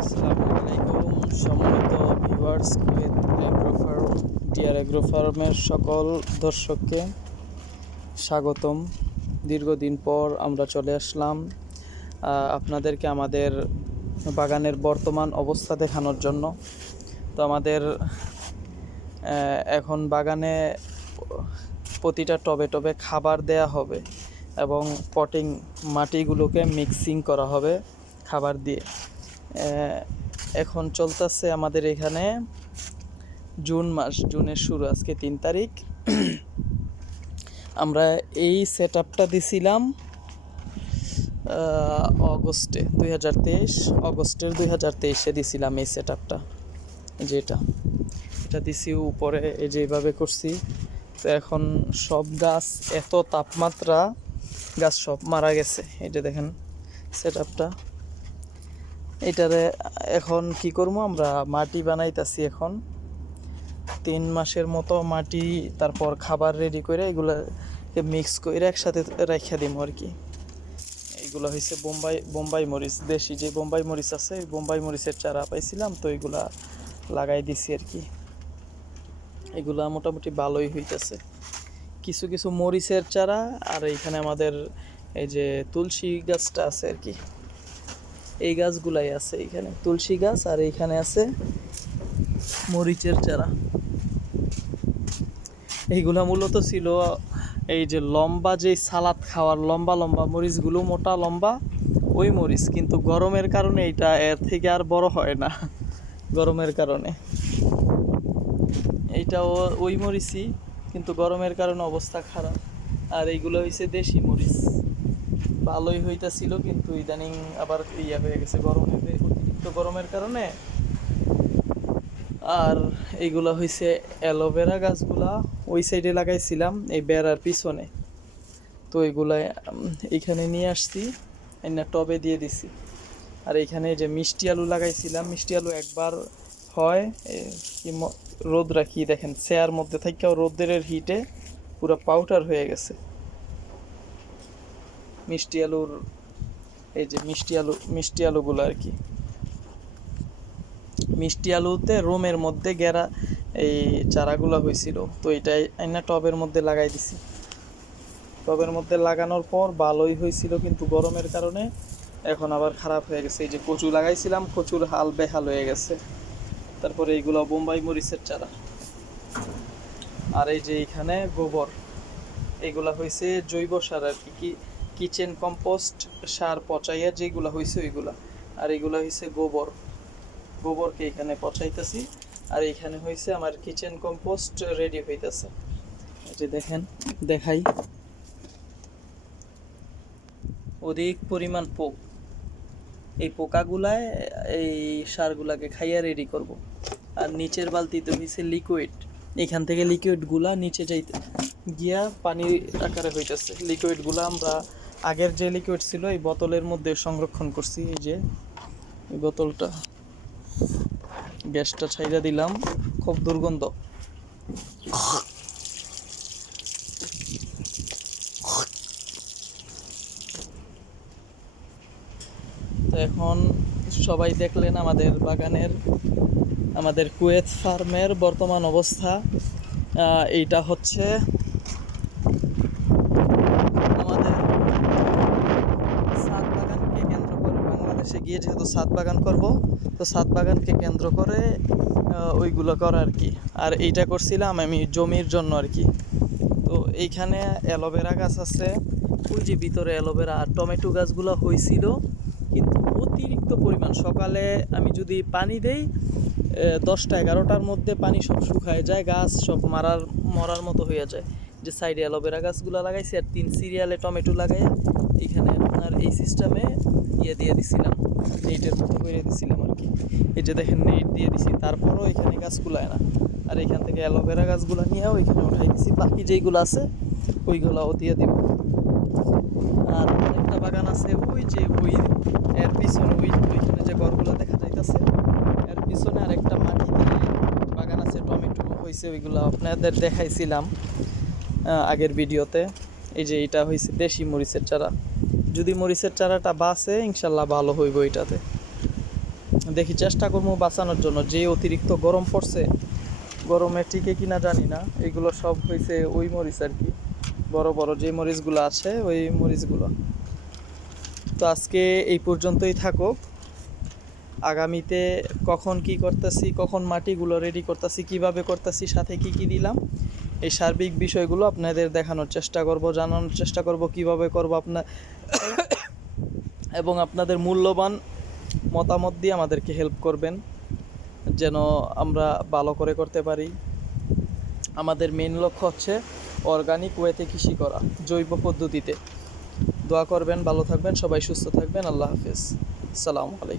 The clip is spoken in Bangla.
আসসালামু আলাইকুম সম্মানিত viewers, Kuwait agro farm dear agro ফার্মের সকল দর্শককে স্বাগতম। দীর্ঘদিন পর আমরা চলে আসলাম আপনাদেরকে আমাদের বাগানের বর্তমান অবস্থা দেখানোর জন্য। তো আমাদের এখন বাগানে প্রতিটা টবে টবে খাবার দেয়া হবে এবং পটিং মাটিগুলোকে মিক্সিং করা হবে খাবার দিয়ে। এখন চলতেছে আমাদের এখানে জুন মাস, জুনের শুরু, আজকে 3 তারিখ। আমরা এই সেট আপটা দিছিলাম অগস্টে 2023, অগস্টের 2023-এ দিছিলাম এই সেট আপটা। যেটা এটা দিছি উপরে এই যে এইভাবে করছি। তো এখন সব গাছ, এত তাপমাত্রা, গাছ সব মারা গেছে। এটা দেখেন সেট আপটা। এটারে এখন কি করবো, আমরা মাটি বানাইতেছি। এখন 3 মাসের মতো মাটি, তারপর খাবার রেডি করে এগুলোকে মিক্স করে একসাথে রেখে দিব আর কি। এইগুলো হয়েছে বোম্বাই মরিচ, দেশি যে বোম্বাই মরিচ আছে, এই বোম্বাই মরিচের চারা পাইছিলাম, তো এইগুলা লাগাই দিছি আর কি। এগুলা মোটামুটি ভালোই হইতেছে। কিছু কিছু মরিচের চারা, আর এইখানে আমাদের এই যে তুলসী গাছটা আছে আর কি, এই গাছগুলাই আছে এইখানে, তুলসী গাছ, আর এইখানে আছে মরিচের চারা। এইগুলা মূলত ছিল এই যে লম্বা, যে সালাদ খাওয়ার লম্বা লম্বা মরিচগুলো, মোটা লম্বা ওই মরিচ, কিন্তু গরমের কারণে এইটা এর থেকে আর বড় হয় না। গরমের কারণে এইটাও ওই মরিচই, কিন্তু গরমের কারণে অবস্থা খারাপ। আর এইগুলো হয়েছে দেশি মরিচ, ভালোই হইতাছিল, কিন্তু ইদানিং আবার ইয়া হয়ে গেছে গরমে, অতিরিক্ত গরমের কারণে। আর এইগুলা হয়েছে অ্যালোভেরা গাছগুলা, ওই সাইডে লাগাইছিলাম এই বেড়ার পিছনে। তো এইগুলা এইখানে নিয়ে আসছি, না টবে দিয়ে দিছি। আর এইখানে যে মিষ্টি আলু লাগাইছিলাম, মিষ্টি আলু একবার হয় রোদ রাখি, দেখেন চেয়ার মধ্যে থেকেও রোদের হিটে পুরো পাউডার হয়ে গেছে মিষ্টি আলুর। এই যে মিষ্টি আলুগুলো আর কি, মিষ্টি আলুতে রোমের মধ্যে গেরা এই চারাগুলো হয়েছিল। তো এটাই আইনা টবের মধ্যে লাগাই দিছি। টবের মধ্যে লাগানোর পর ভালোই হয়েছিল, কিন্তু গরমের কারণে এখন আবার খারাপ হয়ে গেছে। এই যে কচু লাগাইছিলাম, কচুর হাল বেহাল হয়ে গেছে। তারপরে এইগুলো বোম্বাই মরিচের চারা। আর এই যে এইখানে গোবর, এগুলা হয়েছে জৈব সার আর কি, কিচেন কম্পোস্ট সার পচাইয়া যেগুলো হয়েছে ওইগুলা। আর এগুলো হয়েছে গোবরকে এখানে পচাইতেছি। আর এইখানে হয়েছে আমার কিচেন কম্পোস্ট রেডি হইতেছে। এই যে দেখেন, দেখাই, অধিক পরিমাণ এই পোকাগুলায় এই সারগুলাকে খাইয়া রেডি করব। আর নিচের বালতিতে হয়েছে লিকুইড, এখান থেকে লিকুইডগুলা নিচে যাইতে গিয়া পানির আকারে হইতেছে। লিকুইডগুলা আমরা আগের যে লিকুইড ছিল এই বোতলের মধ্যে সংরক্ষণ করছি। এই যে এই বোতলটা, গ্যাসটা ছাইড়া দিলাম, খুব দুর্গন্ধ। তো এখন সবাই দেখলেন আমাদের বাগানের, আমাদের কুয়েত ফার্মের বর্তমান অবস্থা। এইটা হচ্ছে আমাদের ছাদ বাগানকে কেন্দ্র করে, বাংলাদেশে গিয়ে যেহেতু ছাদ বাগান করব, তো ছাদ বাগানকে কেন্দ্র করে ওইগুলো করা আর কি। আর এইটা করছিলাম আমি জমির জন্য আর কি। তো এইখানে অ্যালোভেরা গাছ আছে, ওই যে ভিতরে অ্যালোভেরা, আর টমেটো গাছগুলো হয়েছিল, কিন্তু অতিরিক্ত পরিমাণ। সকালে আমি যদি পানি দেই 10টা-11টার মধ্যে পানি সব শুকায় যায়, গাছ সব মরার মতো হয়ে যায়। যে সাইডে অ্যালোভেরা গাছগুলো লাগাইছি, আর 3 সিরিয়ালে টমেটো লাগাই এখানে আপনার এই সিস্টেমে দিয়ে দিছিলাম, নেটের মতো করে দিছিলাম আর কি। এই যে দেখেন নেট দিয়ে দিছি, তারপরও এখানে গাছ কুলায় না। আর এখান থেকে অ্যালোভেরা গাছগুলো নিয়েও এখানে উঠাই দিছি, বাকি যেইগুলো আছে ওইগুলোও দিয়ে দিব। আর আরেকটা বাগান আছে ওই যে এর পিছনে, ওইখানে যে ঘরগুলো দেখা যাইতেছে, এর পিছনে আরেকটা মাটি দিয়ে বাগান আছে, টমেটো হয়েছে, ওইগুলো আপনাদের দেখাইছিলাম আগের ভিডিওতে। এই যে এটা হয়েছে দেশি মরিচের চারা, যদি মরিচের চারাটা বাঁচে ইনশাল্লাহ ভালো হইব এটাতে। দেখি চেষ্টা করবো বাঁচানোর জন্য। যে অতিরিক্ত গরম পড়ছে, গরমে টিকে কিনা জানি না, এগুলো সব হয়েছে ওই মরিচ আর কি, বড় বড় যে মরিচগুলো আছে ওই মরিচগুলো। তো আজকে এই পর্যন্তই থাকুক। আগামীতে কখন কি করতেছি, কখন মাটিগুলো রেডি করতেছি, কিভাবে করতেছি, সাথে কি কি দিলাম, এই সার্বিক বিষয়গুলো আপনাদের দেখানোর চেষ্টা করব, জানানোর চেষ্টা করব কিভাবে করব আপনার এবং আপনাদের মূল্যবান মতামত দিয়ে আমাদেরকে হেল্প করবেন যেন আমরা ভালো করে করতে পারি। আমাদের মেন লক্ষ্য হচ্ছে অর্গানিক ওয়েতে কৃষি করা, জৈব পদ্ধতিতে। দোয়া করবেন, ভালো থাকবেন, সবাই সুস্থ থাকবেন। আল্লাহ হাফেজ, আসসালামু আলাইকুম।